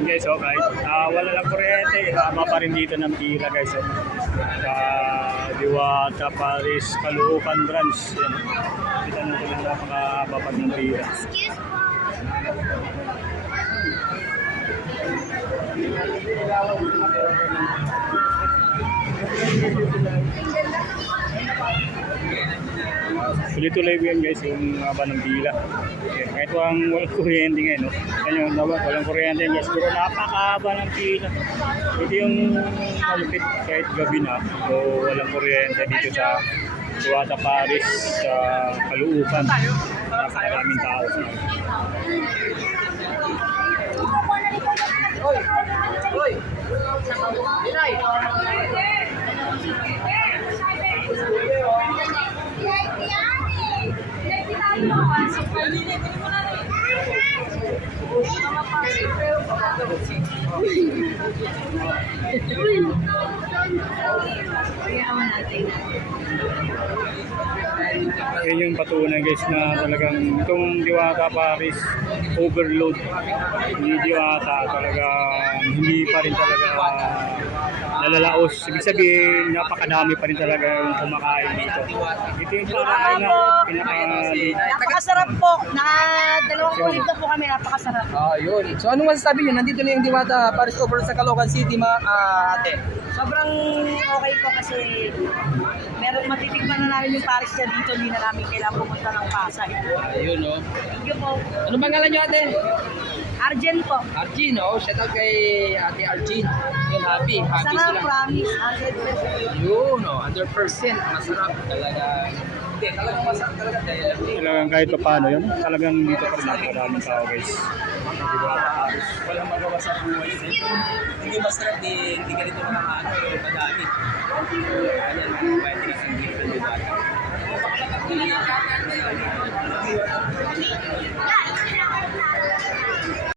Yan guys, oh guys. Wala lang kuryente. Haba pa rin dito ng pila guys. Oh. Diwata, Paris, Caloocan branch. Yan. Kita natin lang napakahaba pa ng pila. Tuloy-tuloy yan guys, yung haba ng pila. Kahit walang kuryente ngayon, no? Ganyan, walang kuryente guys, pero napakahaba ng pila. Ito yung malupit kahit gabi na, so walang kuryente dito sa Diwata, Paris, sa Caloocan. Napakaraming tao. Yan yung patunay guys na talagang itong Diwata, Paris overload. Hindi Diwata talagang hindi pa rin talaga nalalaos. Ibig sabihin napakadami pa rin talaga yung kumakain dito. Ito yung parang na Napakasarap po. Dalawang ulit na po kami. Napakasarap. Yun. So anong masasabi nyo? Nandito na yung Diwata Paris over sa Caloocan City, ate. Sobrang okay po kasi matitikman na namin yung Paris niya dito. Hindi na namin kailangan pumunta ng Pasay. Ayun, no? Thank you po. Ano pangalan nyo, ate? Arjen po. Arjin, oh. Shout out kay ate Arjin. Yun, happy. Happy Sana sila. promise. 100%. Yun, no? 100%. Masarap talaga. Hindi, talagang masarap talaga. talagang kahit pa paano yun, talagang dito pa rin napakadaming tao guys. Diwata, Paris. Walang magawa sa buhay. Hindi masarap, hindi ganito naman madami. Ayan,